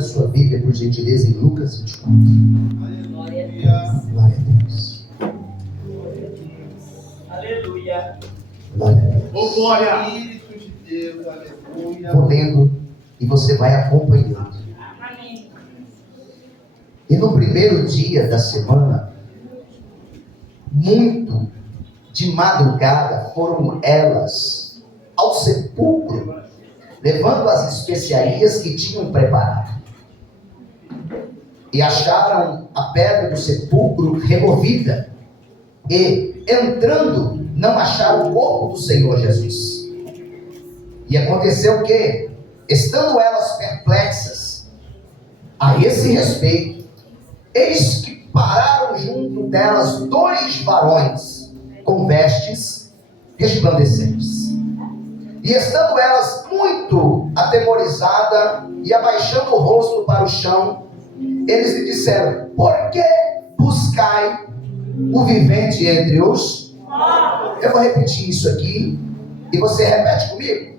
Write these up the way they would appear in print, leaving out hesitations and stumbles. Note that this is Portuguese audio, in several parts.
a sua Bíblia, por gentileza, em Lucas 24. Glória a Deus. Glória a Deus. Aleluia. Glória a Deus. Oh, glória. Espírito de Deus, aleluia. Vou lendo e você vai acompanhando. Amém. E no primeiro dia da semana, muito de madrugada, foram elas ao sepulcro, levando as especiarias que tinham preparado. E acharam a pedra do sepulcro removida. E, entrando, não acharam o corpo do Senhor Jesus. E aconteceu que, estando elas perplexas a esse respeito, eis que pararam junto delas 2 varões com vestes resplandecentes. E estando elas muito atemorizadas e abaixando o rosto para o chão, eles lhe disseram: por que buscai o vivente entre os mortos? Eu vou repetir isso aqui e você repete comigo.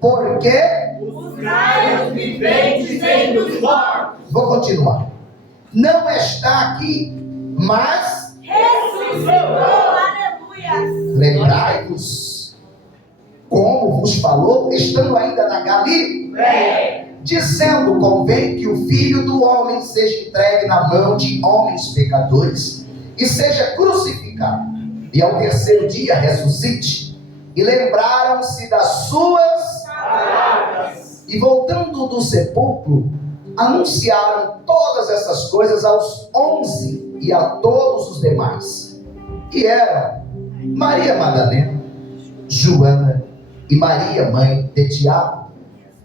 Por que Buscai os viventes entre os mortos. Vou continuar. Não está aqui, mas Ressuscitou. Aleluia. lembrai-vos como vos falou, estando ainda na Galiléia, dizendo: convém que o Filho do Homem seja entregue na mão de homens pecadores e seja crucificado, e ao terceiro dia ressuscite. E lembraram-se das suas palavras, e voltando do sepulcro, anunciaram todas essas coisas aos 11 e a todos os demais. E eram Maria Madalena, Joana e Maria, mãe de Tiago,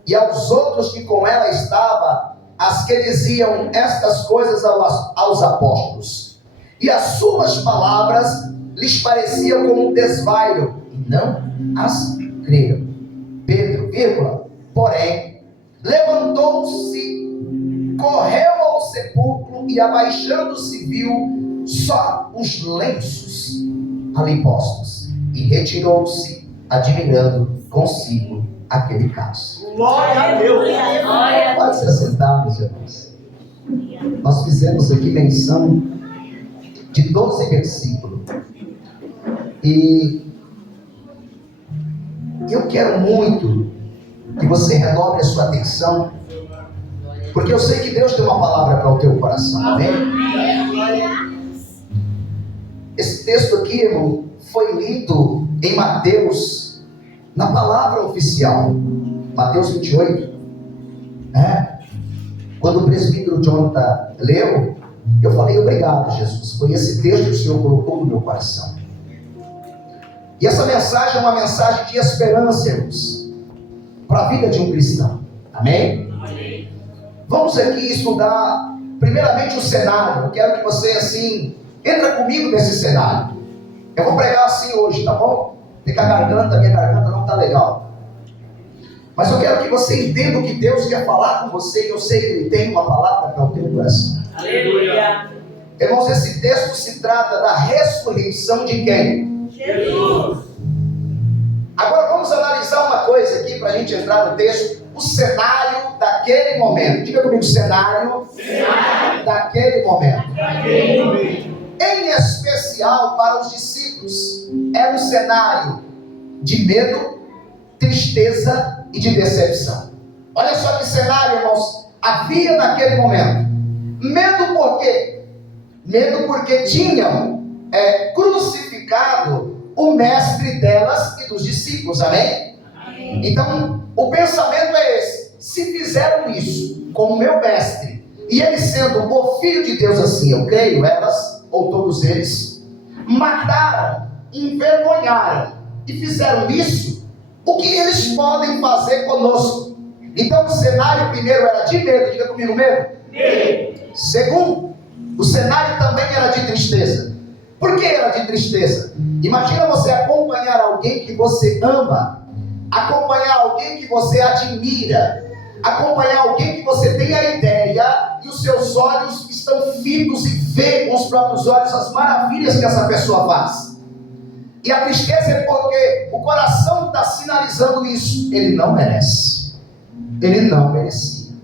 e aos outros que com ela estavam, as que diziam estas coisas aos apóstolos. E as suas palavras lhes pareciam como um desvaio, e não as creram. Pedro, porém, levantou-se, correu ao sepulcro e, abaixando-se, viu só os lenços ali postos, e retirou-se, admirando consigo aquele caso. Glória a Deus. Pode se assentar, meus irmãos. Nós fizemos aqui menção de 12 versículos. E eu quero muito que você redobre a sua atenção, porque eu sei que Deus tem uma palavra para o teu coração, amém? Esse texto aqui, irmão, foi lido em Mateus, na palavra oficial, Mateus 28, né? Quando o presbítero Jonathan leu, eu falei: obrigado, Jesus, foi esse texto que o Senhor colocou no meu coração. E essa mensagem é uma mensagem de esperança, irmãos, para a vida de um cristão, amém? Amém. Vamos aqui estudar primeiramente o cenário. Eu quero que você, assim, entra comigo nesse cenário. Eu vou pregar assim hoje, tá bom? Tem que a minha garganta não está legal. Mas eu quero que você entenda o que Deus quer falar com você, e eu sei que Ele tem uma palavra para o teu coração. Aleluia. Irmãos, esse texto se trata da ressurreição de quem? Jesus. Agora vamos analisar uma coisa aqui para a gente entrar no texto. O cenário daquele momento. Diga comigo: cenário daquele momento. Em especial para os discípulos, era um cenário de medo, tristeza e de decepção. Olha só que cenário, irmãos, havia naquele momento. Medo por quê? Medo porque tinham crucificado o mestre delas e dos discípulos, amém? Amém. Então, o pensamento é esse: se fizeram isso com o meu mestre, e ele sendo o Filho de Deus, assim eu creio, elas, ou todos eles, mataram, envergonharam, e fizeram isso, o que eles podem fazer conosco? Então o cenário primeiro era de medo. Diga comigo: medo. Segundo, o cenário também era de tristeza. Por que era de tristeza? Imagina você acompanhar alguém que você ama, acompanhar alguém que você admira, acompanhar alguém que você tem a ideia e os seus olhos estão fitos e vê com os próprios olhos as maravilhas que essa pessoa faz. E a tristeza é porque o coração está sinalizando isso. Ele não merece. Ele não merecia.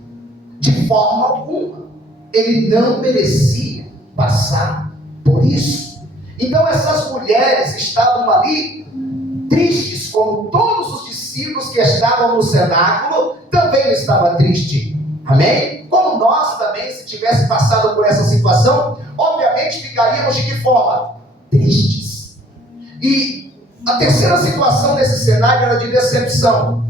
De forma alguma. Ele não merecia passar por isso. Então essas mulheres estavam ali tristes, como todos os discípulos que estavam no cenáculo também estavam tristes. Amém? Como nós também, se tivesse passado por essa situação, obviamente ficaríamos de que forma? Tristes. E a terceira situação desse cenário era de decepção.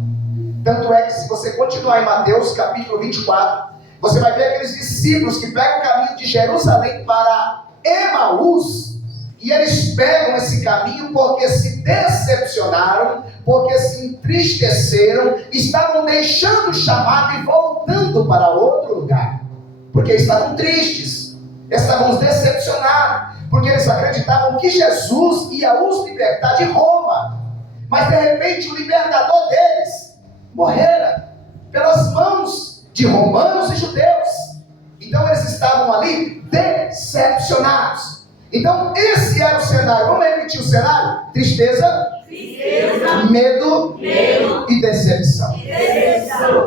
Tanto é que se você continuar em Mateus capítulo 24, você vai ver aqueles discípulos que pegam o caminho de Jerusalém para Emaús, e eles pegam esse caminho porque se decepcionaram, porque se entristeceram, estavam deixando o chamado e voltando para outro lugar, porque estavam tristes, estavam decepcionados, porque eles acreditavam que Jesus ia os libertar de Roma, mas de repente o libertador deles morrera pelas mãos de romanos e judeus. Então eles estavam ali decepcionados. Então esse era o cenário. Vamos repetir o cenário? Tristeza, medo e decepção.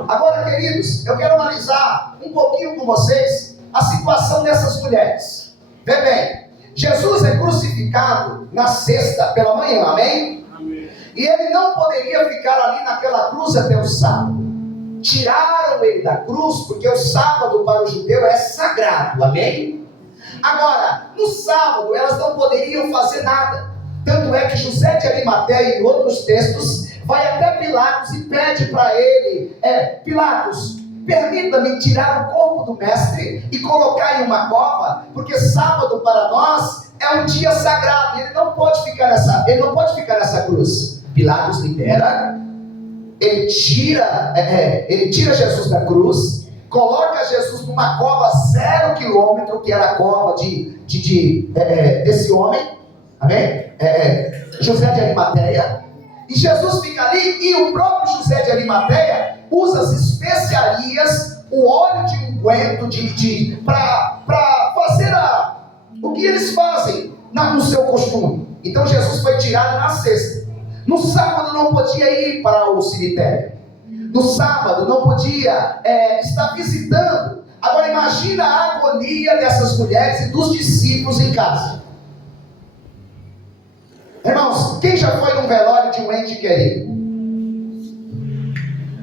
Agora, queridos, eu quero analisar um pouquinho com vocês a situação dessas mulheres. Vê bem, Jesus é crucificado na sexta pela manhã, amém? E ele não poderia ficar ali naquela cruz até o sábado. Tiraram ele da cruz porque o sábado para o judeu é sagrado, amém? Agora, no sábado elas não poderiam fazer nada. Tanto é que José de Arimateia, em outros textos, vai até Pilatos e pede para ele: Pilatos, permita-me tirar o corpo do mestre e colocar em uma cova, porque sábado para nós é um dia sagrado, ele não pode ficar nessa cruz. Pilatos libera, ele tira Jesus da cruz, coloca Jesus numa cova 0 quilômetro, que era a cova desse homem, amém? José de Arimateia, e Jesus fica ali, e o próprio José de Arimateia usa as especiarias, o óleo de unguento para fazer o que eles fazem no seu costume. Então Jesus foi tirado na sexta. No sábado não podia ir para o cemitério. No sábado não podia estar visitando. Agora imagina a agonia dessas mulheres e dos discípulos em casa. Irmãos, quem já foi num velório de um ente querido?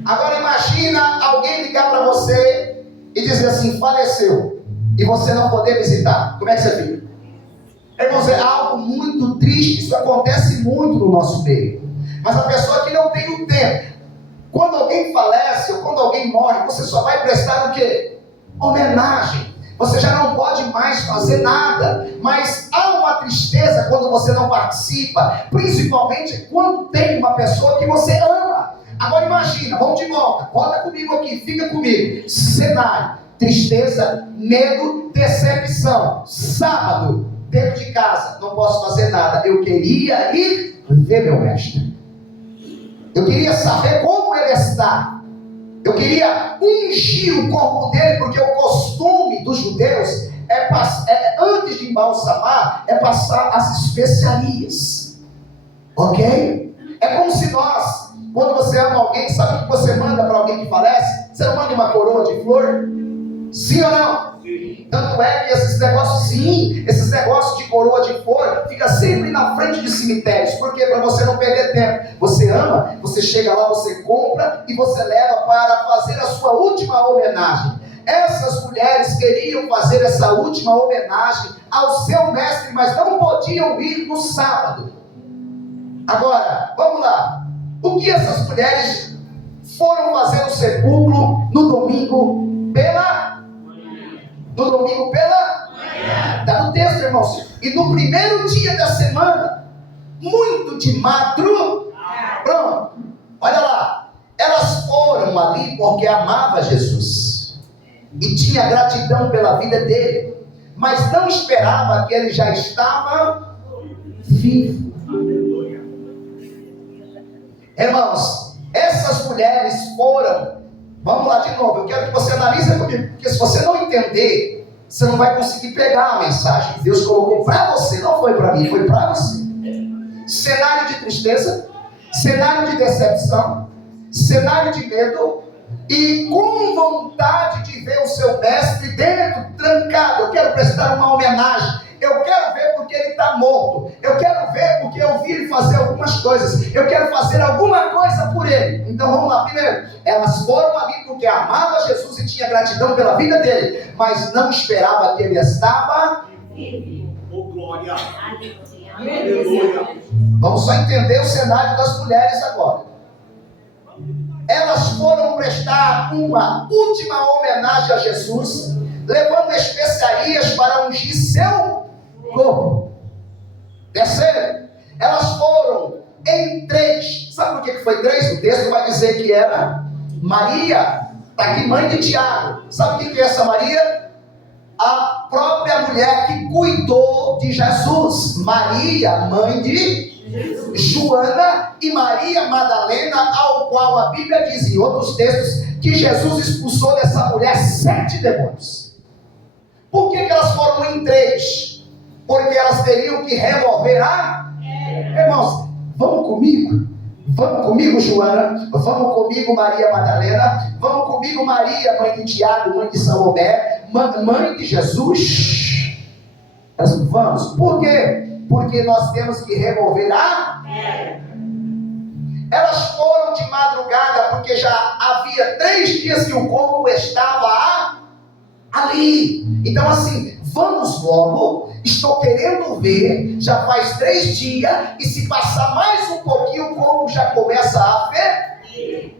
Agora imagina alguém ligar para você e dizer assim: faleceu, e você não poder visitar. Como é que você fica? Irmãos, é algo muito triste. Isso acontece muito no nosso meio. Mas a pessoa que não tem o tempo, quando alguém falece ou quando alguém morre, você só vai prestar o quê? Homenagem. Você já não pode mais fazer nada. Mas há uma tristeza quando você não participa, principalmente quando tem uma pessoa que você ama. Agora imagina, vamos de volta, volta comigo aqui, fica comigo. Cenário: tristeza, medo, decepção. Sábado, dentro de casa, não posso fazer nada. Eu queria ir ver meu mestre. Eu queria saber como ele está. Eu queria ungir o corpo dele, porque o costume dos judeus antes de embalsamar, é passar as especiarias. Ok? É como se nós, quando você ama alguém, sabe o que você manda para alguém que falece? Você não manda uma coroa de flor? Sim ou não? Sim. Tanto é que esses negócios de coroa de flor fica sempre na frente de cemitérios. Por quê? Para você não perder tempo. Você ama, você chega lá, você compra e você leva para fazer a sua última homenagem. Essas mulheres queriam fazer essa última homenagem ao seu mestre, mas não podiam ir no sábado. Agora, vamos lá. O que essas mulheres foram fazer no sepulcro no domingo pela manhã? Está no texto, irmãos. E no primeiro dia da semana, muito de madrugada, pronto, olha lá, elas foram ali porque amavam Jesus e tinha gratidão pela vida dele, mas não esperava que ele já estava vivo. Irmãos, essas mulheres foram, vamos lá de novo, eu quero que você analise comigo, porque se você não entender, você não vai conseguir pegar a mensagem que Deus colocou para você. Não foi para mim, foi para você. Cenário de tristeza, cenário de decepção, cenário de medo, e com vontade de ver seu mestre dentro, trancado. Eu quero prestar uma homenagem. Eu quero ver porque ele está morto. Eu quero ver porque eu vi ele fazer algumas coisas. Eu quero fazer alguma coisa por ele. Então vamos lá. Primeiro, elas foram ali porque amavam Jesus e tinha gratidão pela vida dele, mas não esperava que ele estava vivo. Oh, glória. Aleluia. Vamos só entender o cenário das mulheres agora. Elas foram prestar uma última homenagem a Jesus, levando especiarias para ungir seu corpo. Terceiro, elas foram em 3. Sabe por que foi 3? O texto vai dizer que era Maria, está aqui, mãe de Tiago. Sabe quem que é essa Maria? A própria mulher que cuidou de Jesus. Maria, mãe de Joana, e Maria Madalena, ao qual a Bíblia diz em outros textos que Jesus expulsou dessa mulher 7 demônios. Por que elas foram em 3? Porque elas teriam que remover a... Irmãos, vamos comigo? Vamos comigo, Joana? Vamos comigo, Maria Madalena? Vamos comigo, Maria, mãe de Tiago, mãe de Salomé, mãe de Jesus? Vamos. Por quê? Porque nós temos que remover a... Elas foram de madrugada porque já havia 3 dias que o corpo estava ali. Então assim, vamos logo, estou querendo ver, já faz 3 dias, e se passar mais um pouquinho, o corpo já começa a ferir.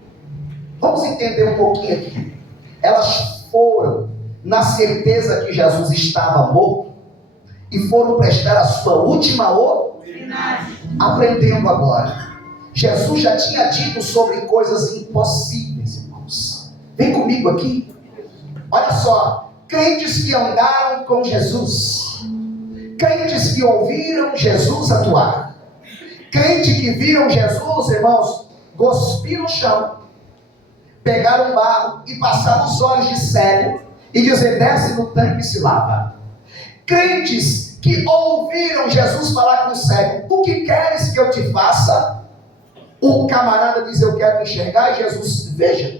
Vamos entender um pouquinho aqui. Elas foram na certeza que Jesus estava morto e foram prestar a sua última homenagem. Aprendendo agora. Jesus já tinha dito sobre coisas impossíveis, irmãos. Vem comigo aqui. Olha só. Crentes que andaram com Jesus, crentes que ouviram Jesus atuar, crente que viram Jesus, irmãos, cuspir no chão, pegar um barro e passar nos olhos de cego e dizer: desce no tanque e se lava. Crentes que ouviram Jesus falar com o cego: o que queres que eu te faça? O camarada diz: eu quero enxergar. E Jesus: veja,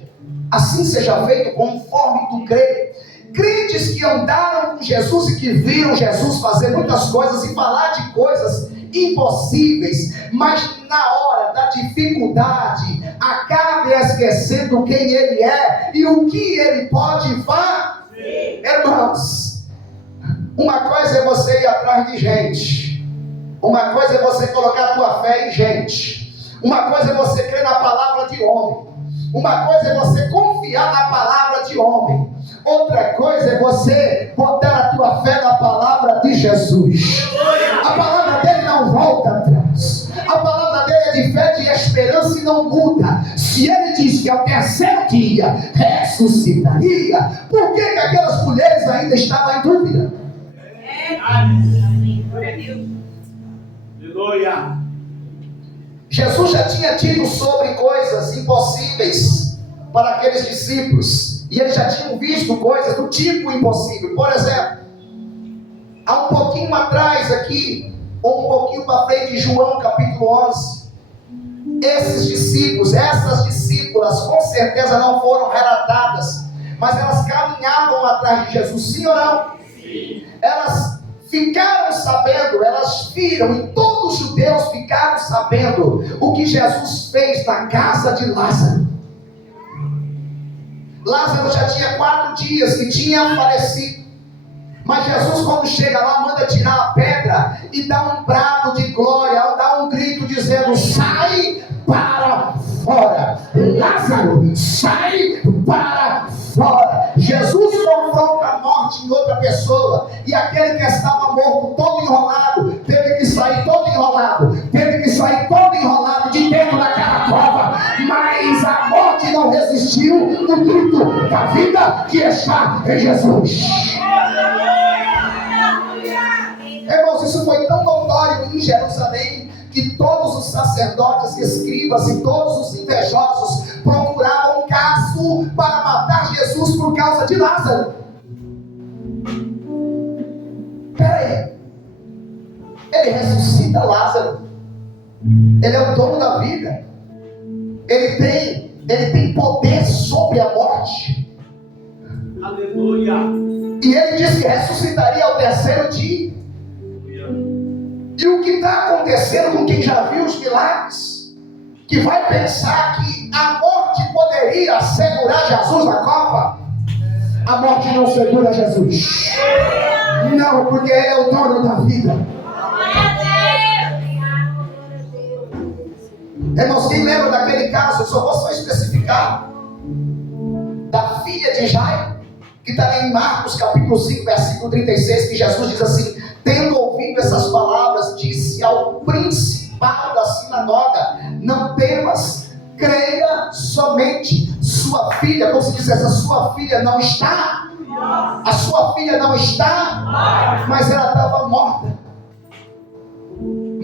assim seja feito conforme tu crê. Crentes que andaram com Jesus e que viram Jesus fazer muitas coisas e falar de coisas impossíveis, mas na hora da dificuldade acaba esquecendo quem ele é e o que ele pode fazer. Irmãos, uma coisa é você ir atrás de gente, uma coisa é você colocar a tua fé em gente, uma coisa é você crer na palavra de homem, uma coisa é você confiar na palavra de homem, outra coisa é você botar a tua fé na palavra de Jesus. A palavra dele não volta atrás, a palavra dele é de fé, de esperança e não muda. Se ele diz que ao 3º dia ressuscitaria, por que aquelas mulheres ainda estavam em dúvida? Aleluia. Jesus já tinha dito sobre coisas impossíveis para aqueles discípulos, e eles já tinham visto coisas do tipo impossível. Por exemplo, há um pouquinho atrás aqui, ou um pouquinho para frente, de João capítulo 11, esses discípulos, essas discípulas, com certeza não foram relatadas, mas elas caminhavam atrás de Jesus, sim ou não? Sim. Elas ficaram sabendo, elas viram, e todos os judeus ficaram sabendo o que Jesus fez na casa de Lázaro. Lázaro já tinha 4 dias que tinha falecido, mas Jesus, quando chega lá, manda tirar a pedra e dá um brado de glória, dá um grito dizendo: sai para fora, Lázaro, sai para fora. Jesus confronta a morte em outra pessoa, e aquele que estava morto, todo enrolado, teve que sair todo enrolado, teve que sair todo enrolado de dentro daquela cova, mas a morte não resistiu no grito da vida que está em Jesus. Irmãos, isso foi tão notório em Jerusalém que todos os sacerdotes, escribas e todos os invejosos procuravam um caso para matar Jesus por causa de Lázaro. Peraí, ele ressuscita Lázaro, ele é o dono da vida, ele tem poder sobre a morte. Aleluia. E ele disse que ressuscitaria ao terceiro dia. E o que está acontecendo com quem já viu os milagres, que vai pensar que a morte poderia segurar Jesus na cova? A morte não segura Jesus. Não, porque Ele é o dono da vida. Irmãos, quem lembra daquele caso? Eu só vou só especificar. Da filha de Jairo, que está em Marcos capítulo 5, versículo 36, que Jesus diz assim: tendo ouvido essas palavras, disse ao principal da sinagoga: não temas, creia somente. Sua filha, como se dissesse, a sua filha não está. A sua filha não está, mas ela estava morta.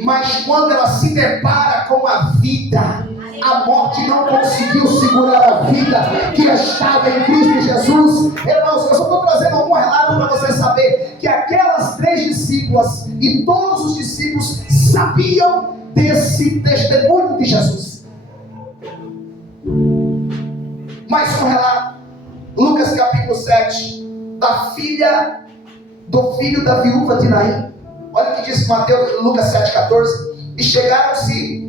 Mas quando ela se depara com a vida, a morte não conseguiu segurar a vida que estava em Cristo Jesus. Irmãos, eu só estou trazendo algum relato para você saber que aquelas 3 discípulas e todos os discípulos sabiam desse testemunho de Jesus. Mais um relato, Lucas capítulo 7, do filho da viúva de Naim. Olha o que diz Lucas 7,14. E chegaram-se,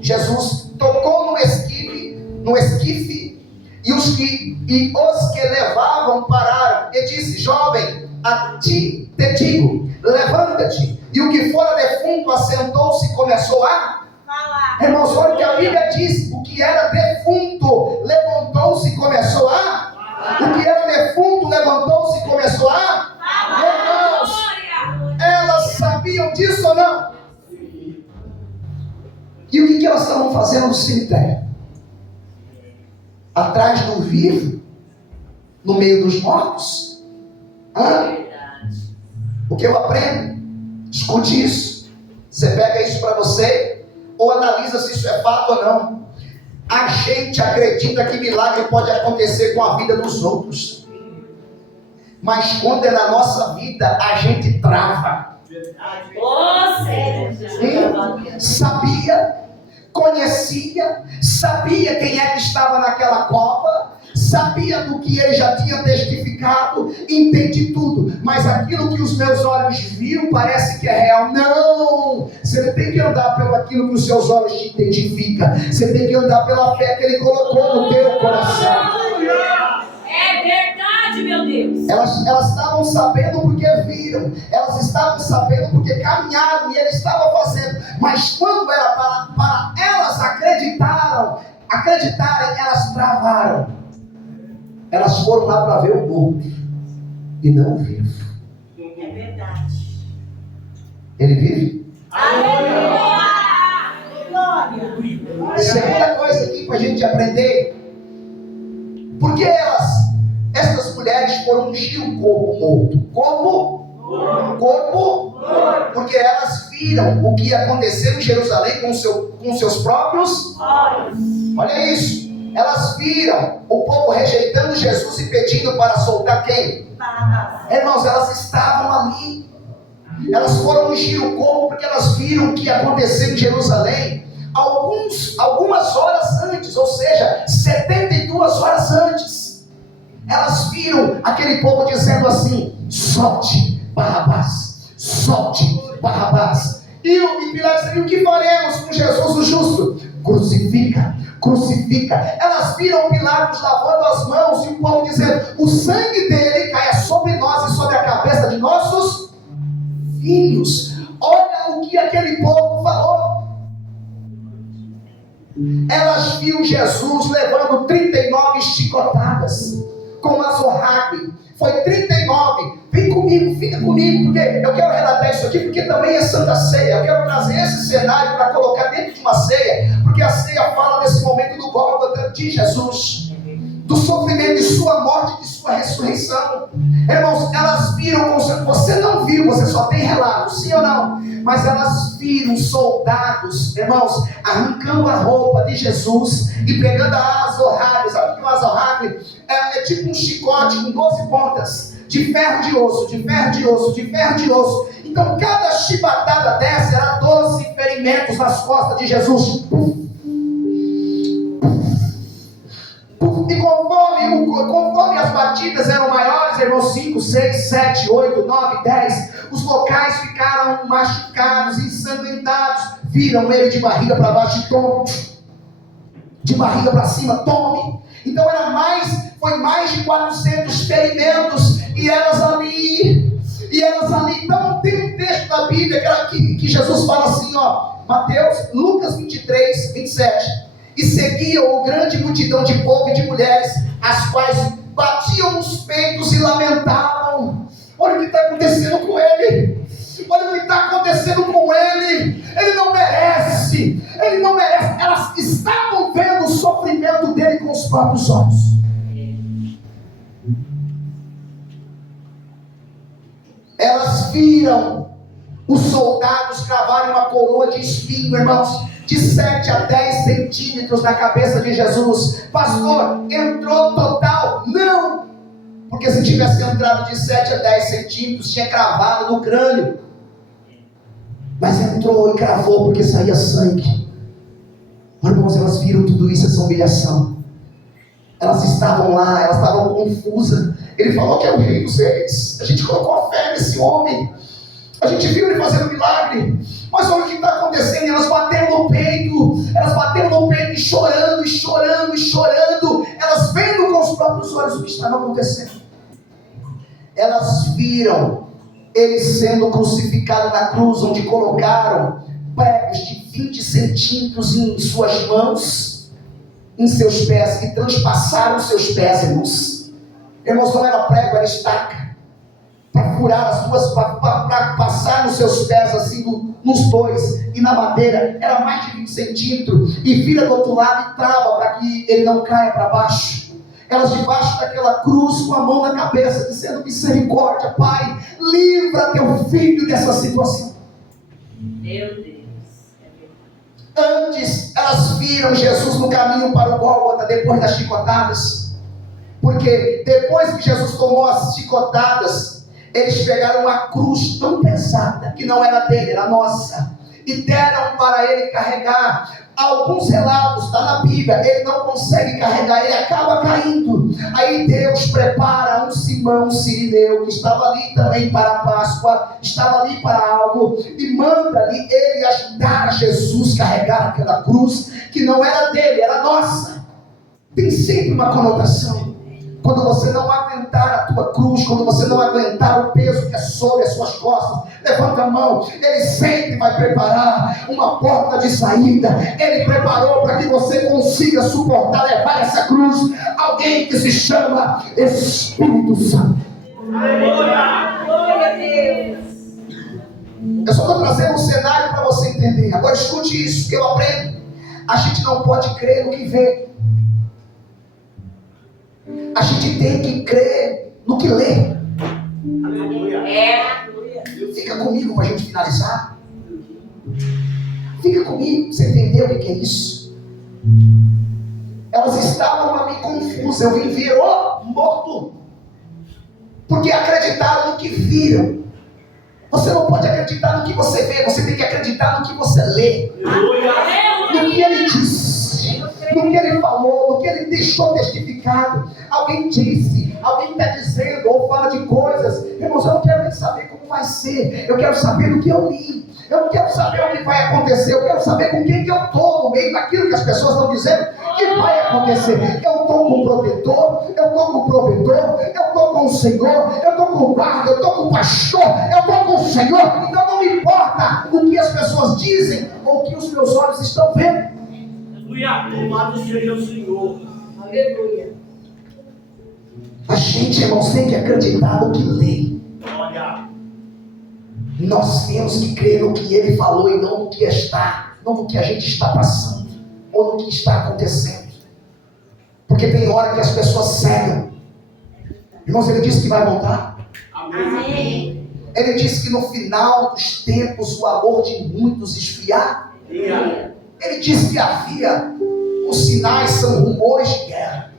Jesus tocou no esquife, e os que levavam pararam, e disse: jovem, a ti te digo, levanta-te. E o que fora defunto assentou-se e começou a falar. Irmãos, olha o que a Bíblia diz: o que era defunto levantou-se e começou a falar. O que era defunto levantou-se e começou a falar. Irmãos, elas sabiam disso ou não? E o que elas estavam fazendo no cemitério? Atrás do vivo? No meio dos mortos? O que eu aprendo? Escute isso. Você pega isso para você, ou analisa se isso é fato ou não. A gente acredita que milagre pode acontecer com a vida dos outros, mas quando é na nossa vida, a gente trava. Sabia, conhecia, sabia quem é que estava naquela cova, sabia do que ele já tinha testificado, entende tudo, mas aquilo que os meus olhos viram parece que é real. Não, você tem que andar pelo aquilo que os seus olhos te identificam, você tem que andar pela fé que ele colocou no teu coração. É verdade, meu Deus. Elas estavam sabendo porque viram, elas estavam sabendo porque caminharam e ele estava fazendo, mas quando era para elas acreditarem, elas travaram. Elas foram lá para ver o morto e não o vivo. É verdade. Ele vive? Aleluia! Segunda coisa aqui para a gente aprender: por que essas mulheres foram ungir o corpo morto? Corpo? Porque elas viram o que ia acontecer em Jerusalém com seus próprios olhos. Olha isso. Elas viram o povo rejeitando Jesus e pedindo para soltar quem? Irmãos, elas estavam ali. Elas foram ungir o corpo porque elas viram o que ia acontecer em Jerusalém algumas horas antes, ou seja, 72 horas antes. Elas viram aquele povo dizendo assim: solte Barrabás, solte Barrabás. E Pilatos disse: o que faremos com Jesus o justo? Crucifica. Elas viram Pilatos lavando as mãos e o povo dizendo: o sangue dele caia sobre nós e sobre a cabeça de nossos filhos. Olha o que aquele povo falou. Elas viram Jesus levando 39 chicotadas com azorrague. Foi 39. Vem comigo, fica comigo, porque eu quero relatar isso aqui, porque também é Santa Ceia. Eu quero trazer esse cenário para colocar dentro de uma ceia, porque a ceia fala desse momento do Gólgota de Jesus, do sofrimento de sua morte e de sua ressurreição. Irmãos, elas viram, você não viu, você só tem relato, sim ou não? Mas elas viram soldados, irmãos, arrancando a roupa de Jesus e pegando a azorrague. Sabe o que é uma azorrague? É tipo um chicote com 12 pontas, de ferro de osso, de ferro de osso, de ferro de osso. Então cada chibatada dessa era 12 ferimentos nas costas de Jesus. E conforme as batidas batidas eram maiores, irmãos, 5, 6, 7, 8, 9, 10. Os locais ficaram machucados, ensanguentados. Viram ele de barriga para baixo e tome. De barriga para cima, tome. Então foi mais de 400 ferimentos. E elas ali. Então tem um texto da Bíblia que Jesus fala assim, ó. Lucas 23, 27. E seguiam grande multidão de povo e de mulheres, as quais batiam nos peitos e lamentavam. Olha o que está acontecendo com ele. Olha o que está acontecendo com ele. Ele não merece. Elas estavam vendo o sofrimento dele com os próprios olhos. Elas viram os soldados cravarem uma coroa de espinho, irmãos, de 7 a 10 centímetros na cabeça de Jesus. Pastor, entrou total? Não, porque se tivesse entrado de 7 a 10 centímetros, tinha cravado no crânio. Mas entrou e cravou porque saía sangue. Irmãos, elas viram tudo isso, essa humilhação. Elas estavam lá, elas estavam confusas. Ele falou que é o rei dos reis. A gente colocou a fé nesse homem. A gente viu ele fazendo milagre. Mas olha o que está acontecendo. Elas bateram no peito e chorando. Elas vendo com os próprios olhos o que estava acontecendo. Elas viram ele sendo crucificado na cruz, onde colocaram pregos de 20 centímetros em suas mãos, em seus pés, e transpassaram seus pés, irmãos. Irmãos, não era prego, era estaca, para furar as duas, para passar nos seus pés, assim, nos dois, e na madeira, era mais de 20 centímetros, e vira do outro lado e trava, para que ele não caia para baixo. Elas debaixo daquela cruz, com a mão na cabeça, dizendo: misericórdia, Pai, livra teu filho dessa situação. Meu Deus. Antes, elas viram Jesus no caminho para o Gólgota, depois das chicotadas, porque depois que Jesus tomou as chicotadas, eles pegaram uma cruz tão pesada, que não era dele, era nossa, e deram para ele carregar. Alguns relatos, está na Bíblia, ele não consegue carregar, ele acaba caindo. Aí Deus prepara um Simão Cirineu, que estava ali também para a Páscoa, estava ali para algo, e manda ali ele ajudar Jesus a carregar aquela cruz, que não era dele, era nossa. Tem sempre uma conotação. Quando você não aguentar a tua cruz, quando você não aguentar o peso que é sobre as suas costas, levanta a mão. Ele sempre vai preparar uma porta de saída. Ele preparou para que você consiga suportar, levar essa cruz. Alguém que se chama Espírito Santo. Glória a Deus. Eu só estou trazendo um cenário para você entender. Agora escute isso que eu aprendo. A gente não pode crer no que vê. A gente tem que crer no que lê. Fica comigo para a gente finalizar. Fica comigo, você entendeu o que é isso? Elas estavam ali confusas. Eu vim ver morto, porque acreditaram no que viram. Você não pode acreditar no que você vê, você tem que acreditar no que você lê, no que ele disse, no que ele falou, no que ele deixou testificado. Alguém disse, alguém está dizendo, ou fala de coisas. Irmãos, eu não quero nem saber como vai ser, eu quero saber do que eu li. Eu não quero saber o que vai acontecer, eu quero saber com quem que eu estou, no meio daquilo que as pessoas estão dizendo que vai acontecer. Eu estou com o protetor, eu estou com o provedor, eu estou com o Senhor, eu estou com o guarda, eu estou com o pastor, eu estou com o Senhor. Então não me importa o que as pessoas dizem ou o que os meus olhos estão vendo. Aleluia, louvado seja o Senhor. Aleluia. A gente, irmãos, tem que acreditar no que lê. Glória. Nós temos que crer no que ele falou e não no que está, não no que a gente está passando, ou no que está acontecendo. Porque tem hora que as pessoas cegam. Irmãos, ele disse que vai voltar. Amém. Ele disse que no final dos tempos o amor de muitos esfriar. Ele disse que havia, os sinais são rumores de guerra,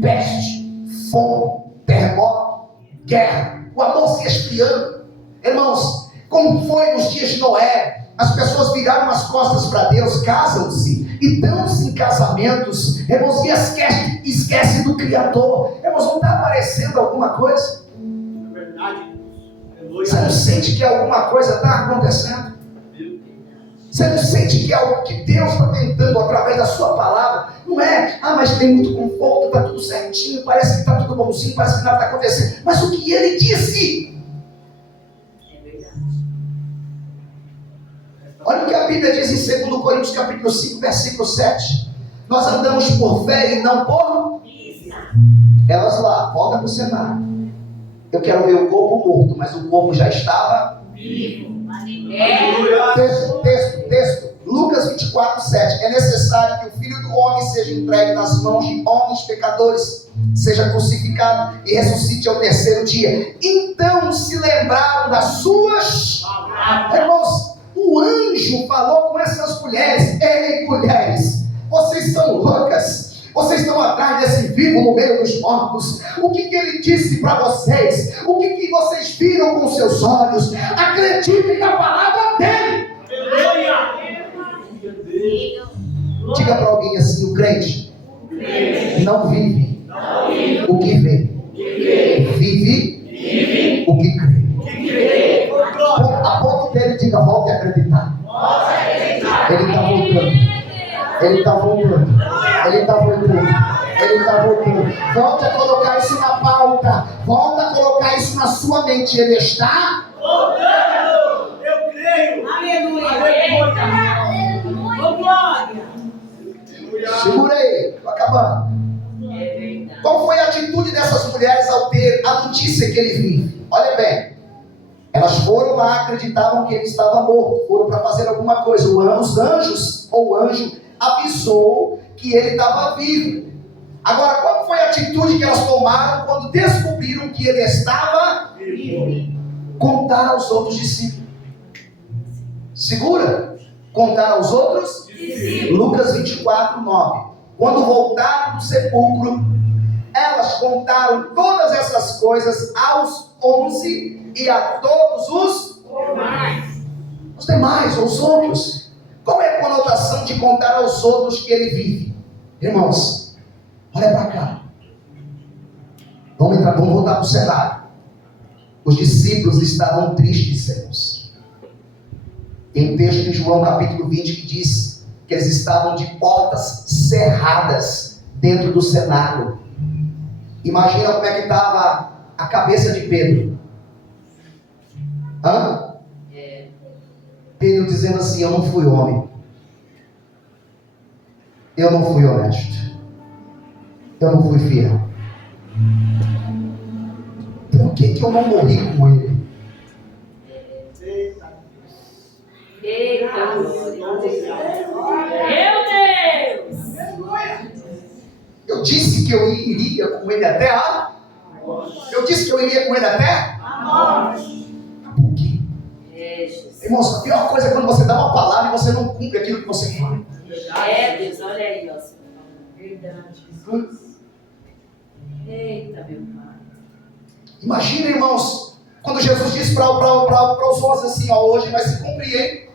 peste, fome, terremoto, guerra, o amor se esfriando. Irmãos, como foi nos dias de Noé, as pessoas viraram as costas para Deus, casam-se e dão-se em casamentos, irmãos, e esquece do Criador. Irmãos, não está aparecendo acontecendo alguma coisa? É verdade. Você não sente que alguma coisa está acontecendo? Você não sente que é algo que Deus está tentando através da sua palavra? Não é, mas tem muito conforto, está tudo certinho, parece que está tudo bonzinho, parece que nada está acontecendo. Mas o que ele disse? É verdade. Olha o que a Bíblia diz em 2 Coríntios capítulo 5, versículo 7. Nós andamos por fé e não por Isso. elas lá, volta para o cenário. Eu quero ver o corpo morto, mas o corpo já estava Vivo. Aleluia. Texto. Lucas 24, 7. É necessário que o Filho do Homem seja entregue nas mãos de homens pecadores, seja crucificado e ressuscite ao terceiro dia. Então se lembraram das suas palavras. Irmãos, o anjo falou com essas mulheres: ei, mulheres, vocês são loucas. Vocês estão atrás desse vivo no meio dos mortos. O que ele disse para vocês? O que vocês viram com seus olhos? Acreditem na palavra dele. Aleluia. Diga para alguém assim: o crente não vive o que vê, vive o que crê. Aponta o dedo e diga: volte a acreditar. Ele está voltando. Ele está voltando. Ele está voltando. Ele está voltando. Volte a colocar isso na pauta. Volte a colocar isso na sua mente. Ele está Voltando. Eu creio. Aleluia. Aleluia. Glória. Segura aí, estou acabando. É verdade. Qual foi a atitude dessas mulheres ao ter a notícia que ele vive? Olha bem, elas foram lá, acreditavam que ele estava morto, foram para fazer alguma coisa. Os anjos, ou o anjo, avisou que ele estava vivo. Agora, qual foi a atitude que elas tomaram quando descobriram que ele estava Vivo. Contar aos outros discípulos. Segura? Contar aos outros Discípulos. Lucas 24, 9. Quando voltaram do sepulcro, elas contaram todas essas coisas aos 11 e a todos os demais, os outros. Qual é a conotação de contar aos outros que ele vive? Irmãos, olha para cá. Vamos voltar para o cenário. Os discípulos estavam tristes, irmãos. Tem um texto em João capítulo 20 que diz que eles estavam de portas cerradas dentro do cenáculo. Imagina como é que estava a cabeça de Pedro. Pedro dizendo assim: eu não fui homem, eu não fui honesto, eu não fui fiel. Por que eu não morri com ele? Eita, meu Deus! Eu disse que eu iria com ele até Eu disse que eu iria com ele até Por quê? Irmãos, a pior coisa é quando você dá uma palavra e você não cumpre aquilo que você fala. É, Deus, olha aí, ó. Verdade. Eita, meu pai. Imagina, irmãos, quando Jesus disse para os homens assim: ó, hoje vai se cumprir, hein?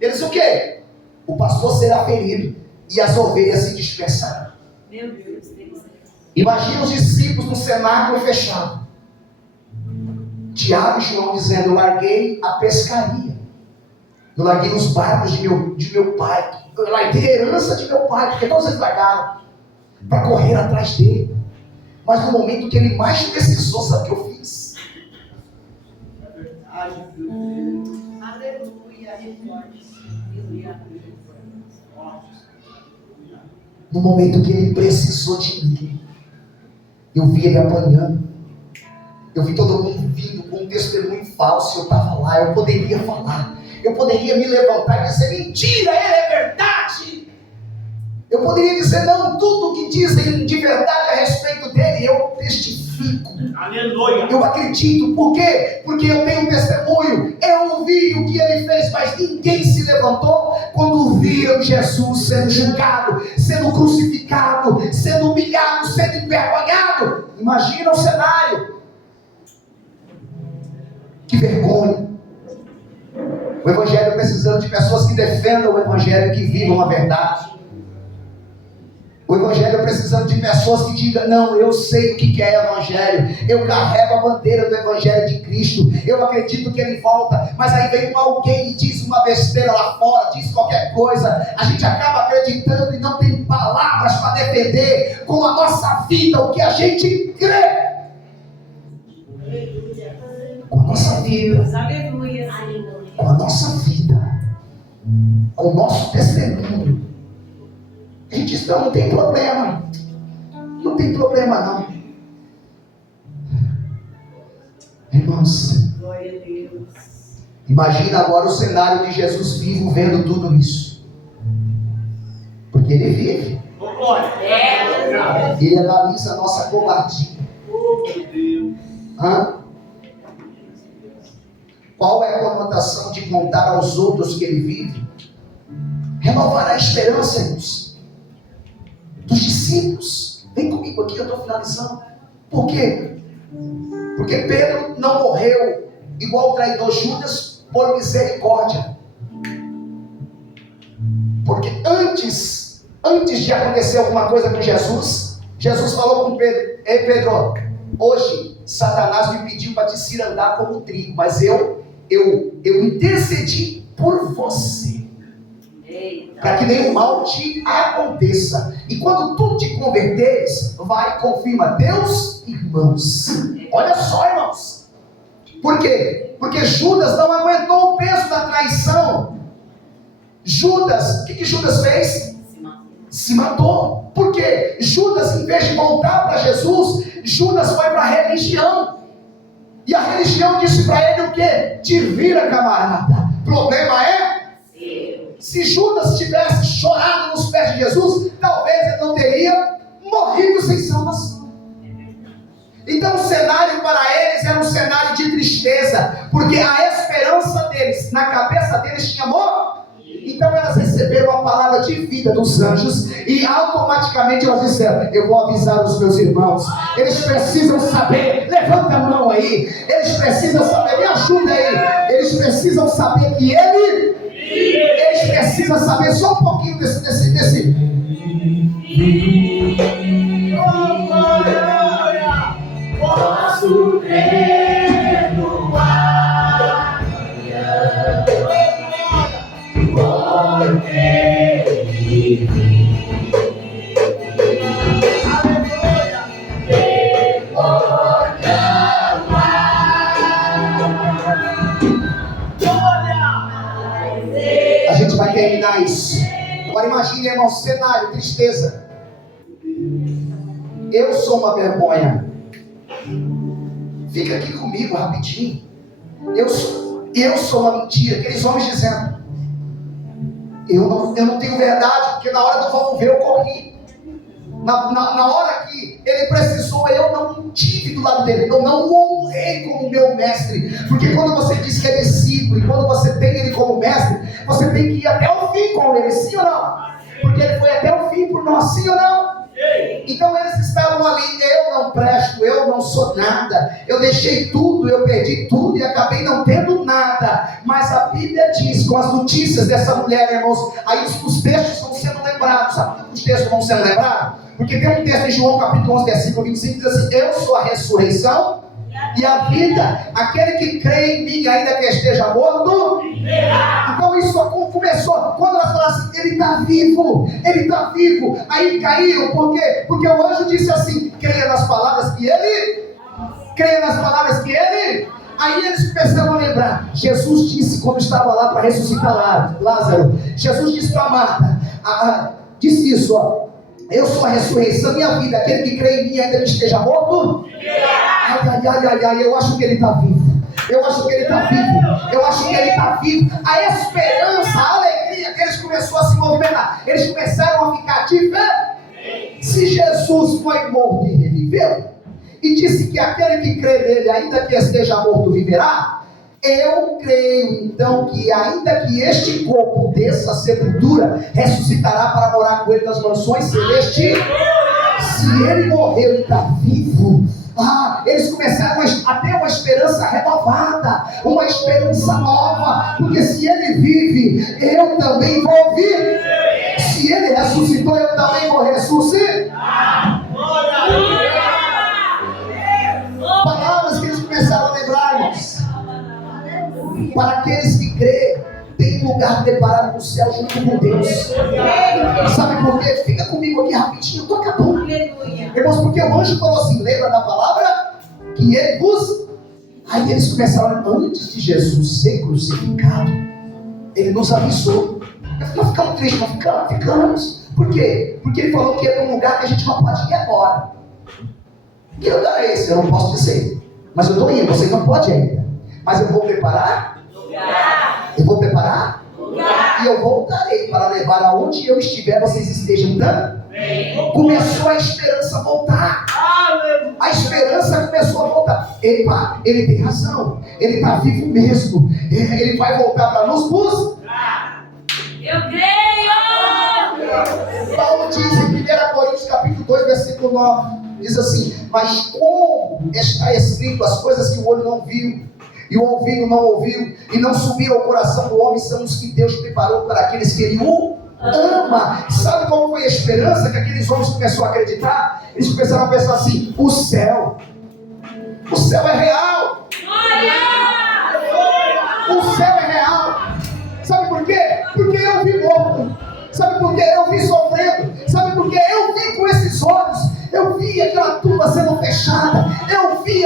Eles o quê? O pastor será ferido e as ovelhas se dispersarão. Meu Deus, Deus. Imagina os discípulos no cenáculo fechado. Tiago e João dizendo: eu larguei a pescaria, eu larguei os barcos de meu pai, eu larguei a herança de meu pai, porque todos eles largaram para correr atrás dele. Mas no momento que ele mais precisou, sabe o que eu fiz? No momento que ele precisou de mim, eu vi ele apanhando, eu vi todo mundo vindo com um testemunho falso. Eu estava lá, eu poderia falar, eu poderia me levantar e dizer: mentira, ele é verdade. Eu poderia dizer: não, tudo que dizem de verdade a respeito dele, eu testifico. Aleluia. Eu acredito. Por quê? Porque eu tenho testemunho. Eu vi o que ele fez, mas ninguém se levantou quando viram Jesus sendo julgado, sendo crucificado, sendo humilhado, sendo envergonhado. Imagina o cenário. Que vergonha. O Evangelho precisando de pessoas que defendam o Evangelho, que vivam a verdade. O evangelho precisando de pessoas que digam: não, eu sei o que é evangelho, eu carrego a bandeira do evangelho de Cristo, eu acredito que ele volta. Mas aí vem alguém e diz uma besteira lá fora, diz qualquer coisa, a gente acaba acreditando e não tem palavras para defender com a nossa vida o que a gente crê. Com a nossa vida, com a nossa vida, com o nosso testemunho. A gente diz: não tem problema. Não tem problema não. Irmãos, Glória a Deus. imagina agora o cenário de Jesus vivo vendo tudo isso. Porque ele vive. Ele analisa a nossa covardia. Qual é a conotação de contar aos outros que ele vive? Renovar a esperança, irmãos, dos discípulos. Vem comigo aqui, eu estou finalizando. Por quê? Porque Pedro não morreu igual o traidor Judas por misericórdia. Porque antes de acontecer alguma coisa com Jesus, Jesus falou com Pedro: ei Pedro, hoje Satanás me pediu para te cirandar como trigo, mas eu intercedi por você, para que nenhum mal te aconteça. E quando tu te converteres, vai e confirma teus irmãos. Olha só, irmãos. Por quê? Porque Judas não aguentou o peso da traição. Judas, o que Judas fez? Se matou. Por quê? Judas, em vez de voltar para Jesus, Judas foi para a religião. E a religião disse para ele o quê? Te vira, camarada. Problema é? Se Judas tivesse chorado nos pés de Jesus, talvez ele não teria morrido sem salvação. Então o cenário para eles era um cenário de tristeza, porque a esperança deles, na cabeça deles tinha amor. Então elas receberam a palavra de vida dos anjos e automaticamente elas disseram: eu vou avisar os meus irmãos, eles precisam saber. Levanta a mão aí, eles precisam saber, me ajuda aí, eles precisam saber que eles precisam saber só um pouquinho desse. Posso ver no amanhã, porque ele vive. Aleluia. Depois não há. A gente vai terminar isso. Agora imagine, irmão, cenário, tristeza. Eu sou uma vergonha. Fica aqui comigo rapidinho. Eu sou uma mentira. Aqueles homens dizendo: eu não tenho verdade, porque na hora do vamos ver eu corri. Na hora que ele precisou, eu não estive do lado dele. Eu não o honrei como meu mestre. Porque quando você diz que é discípulo, e quando você tem ele como mestre, você tem que ir até o fim com ele, sim ou não? Porque ele foi até o fim por nós, sim ou não? Então eles estavam ali: eu não presto, eu não sou nada, eu deixei tudo, eu perdi tudo e acabei não tendo nada. Mas a Bíblia diz, com as notícias dessa mulher, irmãos, aí os textos vão sendo lembrados. Sabe por que os textos vão sendo lembrados? Porque tem um texto em João capítulo 11, versículo 25, que diz assim: eu sou a ressurreição e a vida, aquele que crê em mim, ainda que esteja morto, então isso começou, quando ela falou assim: ele está vivo, aí caíram, por quê? Porque o anjo disse assim: creia nas palavras que ele, aí eles começaram a lembrar, Jesus disse quando estava lá para ressuscitar Lázaro, Jesus disse para Marta, disse isso, ó: eu sou a ressurreição e a vida, aquele que crê em mim, ainda que esteja morto, ai, eu acho que ele está vivo. Eu acho que ele está vivo. A esperança, a alegria que eles começaram a se movimentar. Eles começaram a ficar de pé. Se Jesus foi morto e reviveu, e disse que aquele que crê nele, ainda que esteja morto, viverá, eu creio então que ainda que este corpo dessa sepultura ressuscitará para morar com ele nas mansões celestes. Se ele morreu e está vivo, eles começaram a ter uma esperança renovada, uma esperança nova, porque se ele vive, eu também vou vir. Se ele ressuscitou, eu também vou ressuscitar. Palavras que eles começaram a lembrar, irmãos. Para aqueles que creem, tem um lugar preparado no céu junto com Deus. Sabe por quê? Fica comigo aqui rapidinho, eu estou acabando. Irmãos, porque o anjo falou assim, lembra da palavra? Que ele vos... Aí eles começaram, antes de Jesus ser crucificado, ele nos avisou. Nós ficamos tristes, nós ficamos. Por quê? Porque ele falou que ia para um lugar que a gente não pode ir agora. Que lugar é esse? Eu não posso dizer. Mas eu estou indo, vocês não podem ainda. Mas eu vou preparar. Eu vou preparar. E eu voltarei para levar aonde eu estiver, vocês estejam também. Começou a esperança a voltar. A esperança começou a voltar. Epa, ele tem razão. Ele está vivo mesmo. Ele vai voltar para nos buscar. Eu creio! Paulo diz em 1 Coríntios capítulo 2, versículo 9, diz assim: mas como está escrito, as coisas que o olho não viu, e o ouvido não ouviu, e não subiram ao coração do homem, são os que Deus preparou para aqueles que Ele o ama. Sabe qual foi a esperança que aqueles homens começaram a acreditar? Eles começaram a pensar assim: o céu é real. O céu é real. Sabe por quê? Porque eu vi morto. Sabe por quê? Eu vi sofrendo. Sabe por quê? Eu vi com esses olhos. Eu vi aquela tumba sendo fechada. Eu vi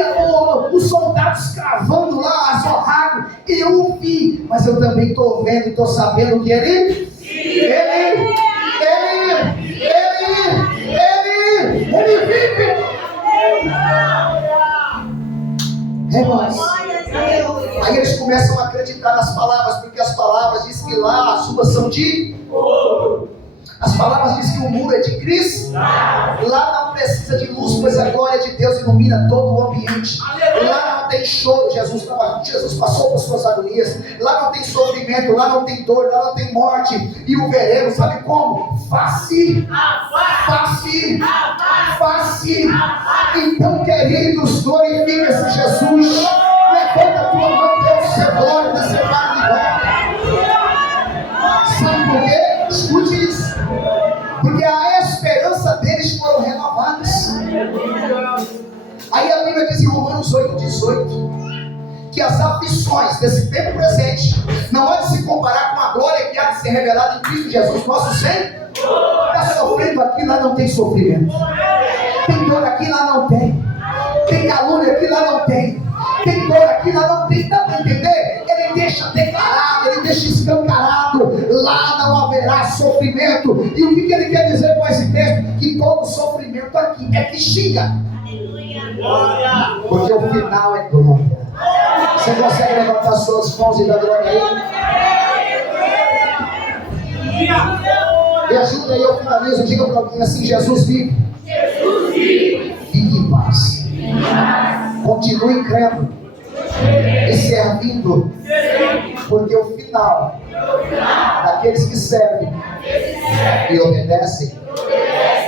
os soldados cravando lá, azorrado. Eu vi. Mas eu também estou vendo e estou sabendo que ele vive. Irmãos, aí eles começam a acreditar nas palavras, porque as palavras dizem que lá as ruas são de ouro. As palavras dizem que o muro é de cristal. Lá não precisa de luz, pois a glória de Deus ilumina todo o ambiente. Lá não tem choro, Jesus passou por suas agonias. Lá não tem sofrimento, lá não tem dor, lá não tem morte. E o veremos, sabe como? Face. Então, queridos, glorifica esse Jesus. Levanta a tua mão, Deus, ser glória, ser glória. Sabe por quê? Escute isso. Porque a esperança deles foram renovadas. Aí a Bíblia diz em Romanos 8,18 que as aflições desse tempo presente não há de se comparar com a glória que há de ser revelada em Cristo Jesus, nosso Senhor. Está sofrendo aqui, lá não tem sofrimento. Tem dor aqui, lá não tem. Tem calúnia aqui, lá não tem. Tem dor aqui, lá não tem. Dá para entender? Ele deixa declarado, ele deixa escancarado. Lá não haverá sofrimento. E o que ele quer dizer com esse texto? Que todo sofrimento aqui é que xinga. Porque o final é glória. Você consegue levantar suas mãos e dar glória a Ele? Me ajuda aí, eu finalizo. Diga para alguém assim: Jesus vive. Fique em paz. Continue crendo e servindo, porque o final daqueles que servem e obedecem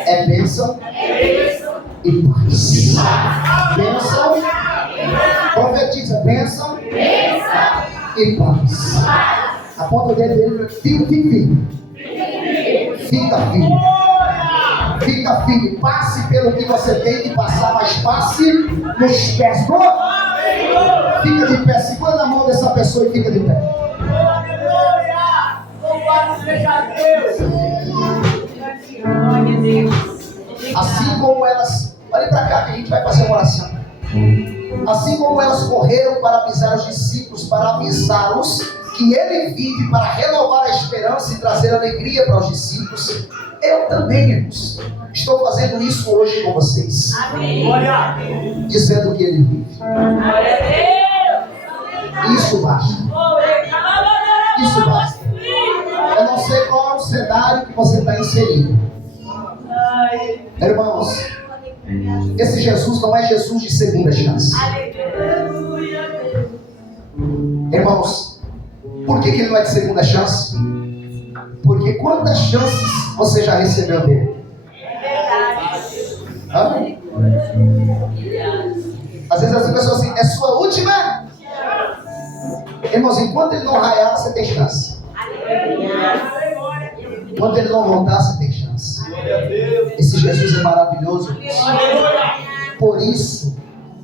é bênção e paz. Bênção, profetiza, bênção e paz. Aponta o dedo dele, fica firme. Fica firme. Fica firme, passe pelo que você tem que passar, mas passe nos pés. Fica de pé, segura na mão dessa pessoa e fica de pé. Assim como elas, olhe para cá que a gente vai fazer uma oração. Assim como elas correram para avisar os discípulos, para avisá-los que Ele vive para renovar a esperança e trazer alegria para os discípulos, eu também, irmãos, estou fazendo isso hoje com vocês. Amém. Dizendo que Ele vive. Isso basta. Isso basta. Eu não sei qual é o cenário que você está inserido. Irmãos, esse Jesus não é Jesus de segunda chance. Irmãos, por que ele não é de segunda chance? Porque quantas chances você já recebeu dele? Hã? Às vezes as pessoas assim, é sua última? Irmãos, enquanto ele não raiar, você tem chance. Enquanto ele não voltar, você tem chance. Esse Jesus é maravilhoso. Por isso,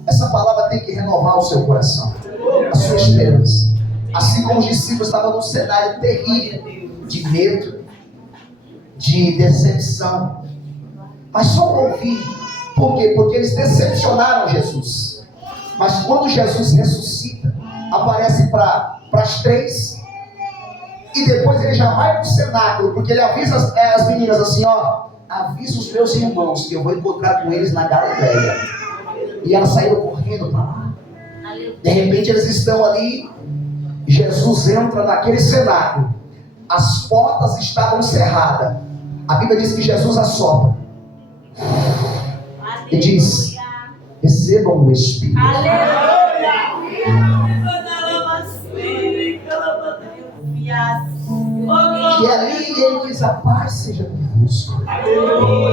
essa palavra tem que renovar o seu coração, a sua esperança. Assim como os discípulos estavam num cenário terrível de medo, de decepção, mas só ouvir. Por quê? Porque eles decepcionaram Jesus. Mas quando Jesus ressuscita, aparece para as 3, e depois ele já vai para o cenáculo, porque ele avisa as meninas assim, ó, avisa os meus irmãos que eu vou encontrar com eles na Galileia. E elas saíram correndo para lá. De repente eles estão ali, Jesus entra naquele cenáculo, as portas estavam cerradas. A Bíblia diz que Jesus assopra e diz: recebam o Espírito. E ali ele diz: a paz seja convosco.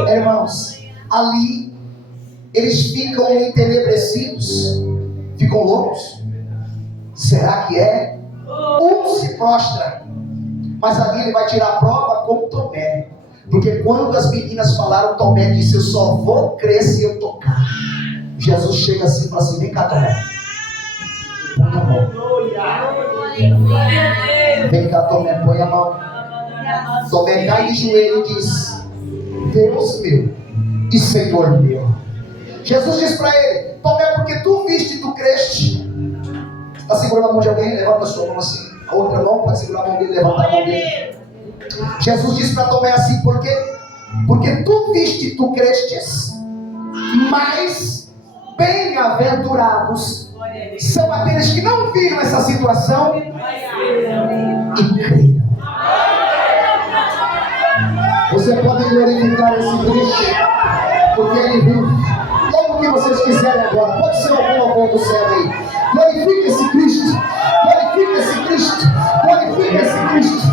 Irmãos, ali eles ficam entenebrecidos, ficam loucos. Será que é? Um se prostra, mas ali ele vai tirar a prova com Tomé. Porque quando as meninas falaram, Tomé disse: eu só vou crer se eu tocar. Jesus chega assim e fala assim: vem cá, Tomé, põe a mão. Vem cá, Tomé, põe a mão. Tomé cai de joelho e diz: Deus meu e Senhor meu. Jesus diz para ele: Tomé, porque tu viste e tu creste. Está segurando a mão de alguém? Levanta a sua mão assim. A outra mão pode segurar a mão dele, levanta a mão dele. Jesus diz para Tomé assim: por quê? Porque tu viste e tu crestes, mas bem-aventurados são aqueles que não viram essa situação e creram. Você pode glorificar esse Cristo, porque ele viu. Logo que vocês quiserem agora, pode ser algum amor do céu aí. Glorifique esse Cristo, glorifique esse Cristo, glorifique esse Cristo,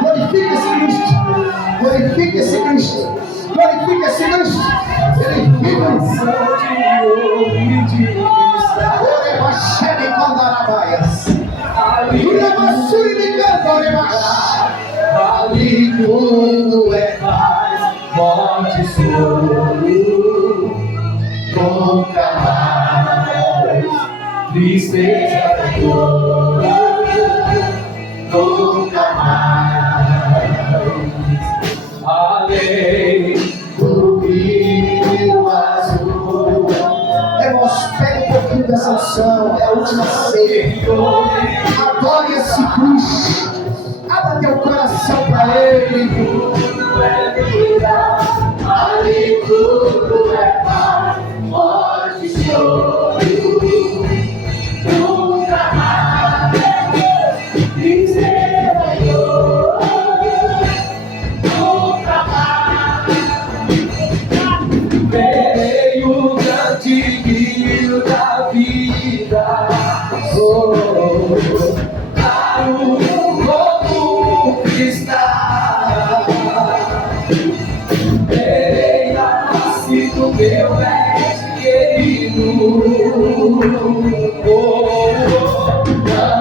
glorifique esse Cristo, glorifique esse Cristo, glorifique esse Cristo. Ele vive. Ali tudo é paz, morte e choro, nunca mais tristeza e dor, nunca mais além do rio azul. Irmãos, pegue um pouquinho dessa unção, é a última ceia. Adore esse Cristo. Abra teu coração para Ele. Tudo é vida, ali tudo é paz, morte e choro, nunca mais tristeza e dor, nunca mais. Veio o grande rio da vida, está verei a face do meu mestre querido. Não haverá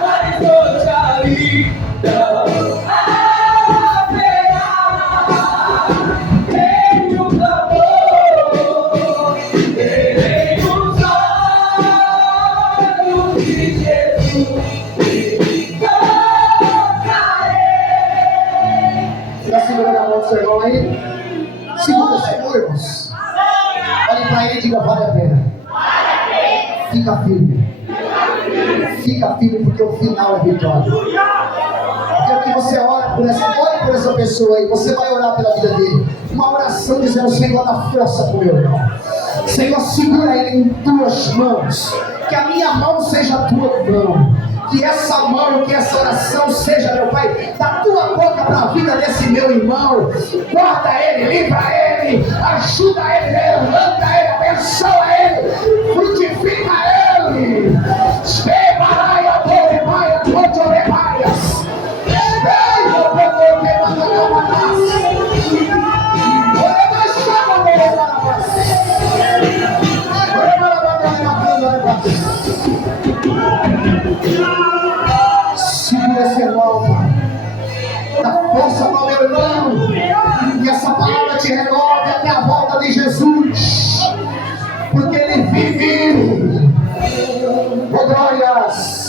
mais noite ali, não haverá nem o clamor, verei os olhos de Jesus. Está segurando a mão do seu irmão aí? Segura, irmãos. Olhe para ele e diga: vale a pena. Fica firme. Fica firme, porque o final é vitória. Quero que você ore por essa pessoa aí. Você vai orar pela vida dele. Uma oração dizendo: Senhor, dá força para o meu irmão. Senhor, segura ele em tuas mãos. Que a minha mão seja a tua mão. Que essa mão, que essa oração seja, meu Pai, da tua boca para a vida desse meu irmão. Guarda ele, livra ele, ajuda ele, levanta ele, abençoa ele, frutifica ele. Esperaia, Borebaia, Cotorebaias. Espera, Borebaia, segura esse irmão, Pai. te renove até a volta de Jesus, porque Ele vive. Oh, glórias!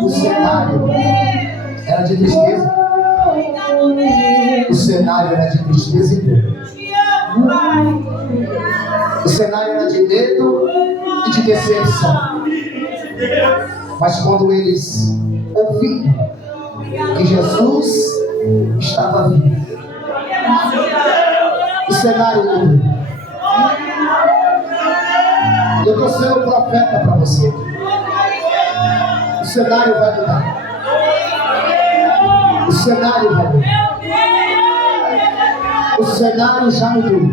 O cenário era de tristeza. O cenário era de tristeza e dor. O cenário era de medo e de decepção. Mas quando eles ouviram que Jesus estava vivo, o cenário mudou. Eu estou sendo profeta para você. O cenário vai mudar. O cenário vai mudar. O cenário já mudou.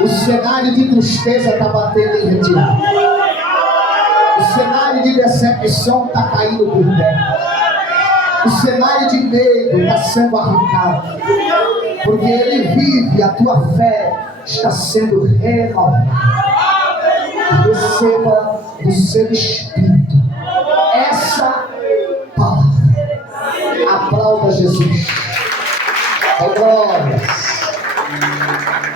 O cenário de tristeza está batendo em retirada. O cenário de decepção está caindo por terra. O cenário de medo está sendo arrancado. Porque Ele vive e a tua fé está sendo renovada. Receba do seu Espírito essa palavra. Aplauda Jesus. Oh, glória.